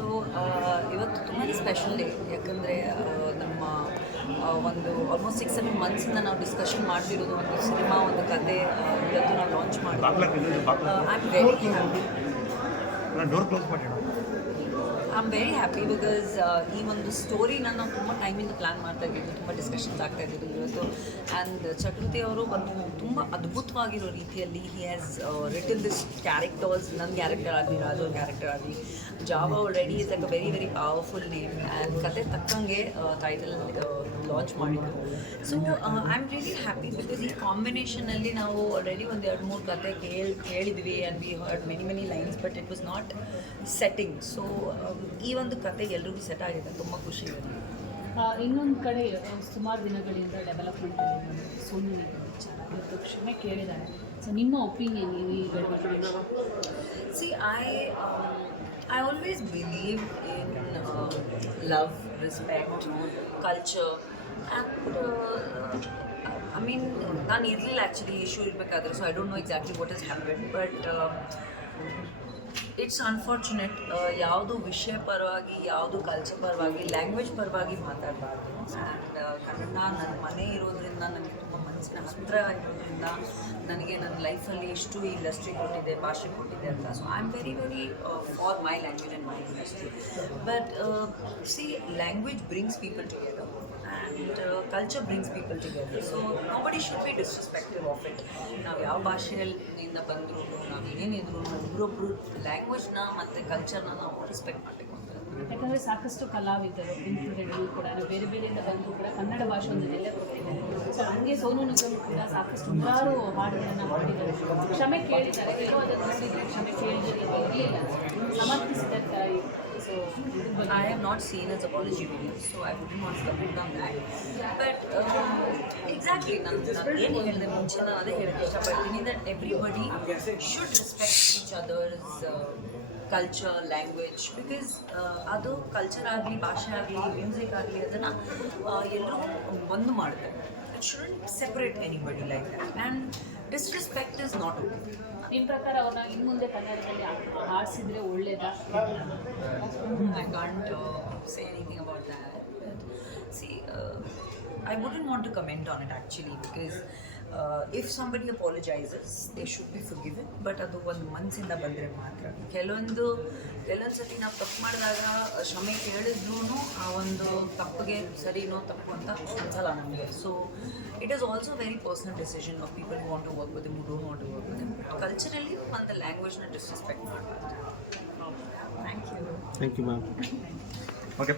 So ಇವತ್ತು ತುಂಬಾ special day ಯಾಕಂದರೆ ನಮ್ಮ ಒಂದು ಆಲ್ಮೋಸ್ಟ್ ಸಿಕ್ಸ್ ಸೆವೆನ್ ಮಂತ್ಸಿಂದ ನಾವು ಡಿಸ್ಕಷನ್ ಮಾಡ್ತಿರೋದು ಒಂದು ಸಿನಿಮಾ ಒಂದು ಕತೆ ಇವತ್ತು ನಾವು ಲಾಂಚ್ ಮಾಡಿ ಮಾಡಿದ್ವಿ I am very happy door close I am very happy because ಈ ಒಂದು ಸ್ಟೋರಿನ ನಾವು ತುಂಬ ಟೈಮಿಂದ ಪ್ಲ್ಯಾನ್ ಮಾಡ್ತಾ ಇದ್ದೀವಿ, ತುಂಬ ಡಿಸ್ಕಷನ್ಸ್ ಆಗ್ತಾ ಇದ್ದೀವಿ ಇವತ್ತು. ಆ್ಯಂಡ್ ಚಕ್ರವರ್ತಿ ಅವರು ಒಂದು ತುಂಬ ಅದ್ಭುತವಾಗಿರೋ ರೀತಿಯಲ್ಲಿ he has written this characters ನನ್ನ ಕ್ಯಾರೆಕ್ಟರ್ ಆಗಲಿ, ರಾಜು ಕ್ಯಾರೆಕ್ಟರ್ ಆಗಲಿ. ಜಾವ already is like a very very powerful name and ಕತೆ ತಕ್ಕಂಗೆ ಟೈಟಲ್ ಲಾಂಚ್ ಮಾಡಿದ್ದು so I am really happy because ಈ ಕಾಂಬಿನೇಷನಲ್ಲಿ ನಾವು ಆಲ್ರೆಡಿ ಒಂದು ಎರಡು ಮೂರು ಕತೆ ಕೇಳಿ, ಕೇಳಿದ್ವಿ and we heard many many lines but it was not setting so ಈ ಒಂದು ಕತೆ ಎಲ್ರಿಗೂ ಸೆಟ್ ಆಗಿದೆ ತುಂಬ ಖುಷಿ ಇದೆ ಇನ್ನೊಂದು ಕಡೆ ಸುಮಾರು ದಿನಗಳಿಂದ ಡೆವಲಪ್ಮೆಂಟ್ ಸೋನು ನಿಗಮ್ ವಿಚಾರ. ಇವತ್ತು ಕ್ಷಮೆ ಕೇಳಿದ್ದಾರೆ. ಸೊ ನಿಮ್ಮ ಒಪಿನಿಯನ್ ಈ development see I I always believe in love respect culture and I mean ನಾನು ಇರಲಿಲ್ಲ ಆ್ಯಕ್ಚುಲಿ ಇಶ್ಯೂ ಇರಬೇಕಾದ್ರೆ so I don't know exactly what is happen but it's unfortunate ಯಾವುದು ವಿಷಯ ಪರವಾಗಿ ಯಾವುದು ಕಲ್ಚರ್ ಪರವಾಗಿ ಲ್ಯಾಂಗ್ವೇಜ್ ಪರವಾಗಿ ಮಾತಾಡಬಾರ್ದು. ಕನ್ನಡ ನನ್ನ ಮನೆ ಇರೋದ್ರಿಂದ ನನಗೆ ತುಂಬ ಮನಸ್ಸಿನ ಹತ್ತಿರ ಇರೋದ್ರಿಂದ ನನಗೆ ನನ್ನ ಲೈಫಲ್ಲಿ ಎಷ್ಟು ಇಂಡಸ್ಟ್ರಿ ಕೊಟ್ಟಿದೆ, ಭಾಷೆ ಕೊಟ್ಟಿದೆ ಅಂತ. So I am very very for my language and my industry but see language brings people together and culture brings people together so nobody should be disrespective of it ನಾವು ಯಾವ ಭಾಷೆಯಲ್ಲಿಂದ ಬಂದರೂ, ನಾವು ಏನೇನಿದ್ರು ಒಬ್ಬರೊಬ್ಬರು ಲ್ಯಾಂಗ್ವೇಜ್ನ ಮತ್ತು ಕಲ್ಚರ್ನ ನಾವು ರೆಸ್ಪೆಕ್ಟ್ ಮಾಡಬೇಕು ಯಾಕಂದರೆ ಸಾಕಷ್ಟು ಕಲಾವಿದರು ಇನ್ಕ್ಲೂಡೆಡ್ ನೀವು ಕೂಡ ಬೇರೆ ಬೇರೆಯಿಂದ ಬಂದರೂ ಕೂಡ ಕನ್ನಡ ಭಾಷೆ ಒಂದು ನೆಲೆ ಕೊಟ್ಟಿದ್ದಾರೆ ಸೊ ಹಂಗೆ ಸೋನು ನಿಗಮ್ ಕೂಡ ಸಾಕಷ್ಟು ಸುಮಾರು ಹಾಡುಗಳನ್ನು ಮಾಡಿದ್ದಾರೆ. ಕ್ಷಮೆ ಕೇಳಿದ್ದಾರೆ. ಏನೋ ಅದನ್ನು ನೋಡಿದ್ರೆ ಕ್ಷಮೆ ಕೇಳಿದರೆ ಇರಲಿಲ್ಲ ಸಮರ್ಥಿಸಿದ್ದಾರೆ so I have not seen not seen so I video, so I wouldn't want to comment on that. But exactly ನಾನು ನಾನು ಏನು ಹೇಳಿದೆ ಮುಂಚೆ ನಾನು ಅದೇ ಹೇಳಕ್ಕೆ ಇಷ್ಟಪಡ್ತೀನಿ. That everybody should respect each others culture language because ಅದು ಕಲ್ಚರ್ ಆಗಲಿ ಭಾಷೆ ಆಗಲಿ ಮ್ಯೂಸಿಕ್ ಆಗಲಿ ಅದನ್ನು ಎಲ್ಲರೂ ಒಂದು ಮಾಡ್ತಾರೆ it should separate anybody like that and disrespect is not okay ನಿಮ್ಮ ಪ್ರಕಾರ ಅವ್ರನ್ನ ಇನ್ನು ಮುಂದೆ ಕನ್ನಡದಲ್ಲಿ ಹಾಡಿಸಿದ್ರೆ ಒಳ್ಳೇದಾ? I can't say say anything about that. I wouldn't want to comment on it actually because uh, if somebody apologizes, they should be forgiven. But ಅದು ಒಂದು ಮನಸ್ಸಿಂದ ಬಂದರೆ ಮಾತ್ರ. ಕೆಲವೊಂದು ಕೆಲವೊಂದು ಸತಿ ನಾವು ತಪ್ಪು ಮಾಡಿದಾಗ ಕ್ಷಮೆ ಕೇಳಿದ್ರೂ ಆ ಒಂದು ತಪ್ಪಿಗೆ ಸರಿನೋ ತಪ್ಪು ಅಂತ ಅನ್ಸಲ್ಲ ನಮಗೆ. So it is also very personal decision of people want to work with who don't want to work with but culturally ಒಂದು ಲ್ಯಾಂಗ್ವೇಜ್ನ ಡಿಸ್ರೆಸ್ಪೆಕ್ಟ್ ಮಾಡಬಾರ್ದು. Thank you thank you ma'am okay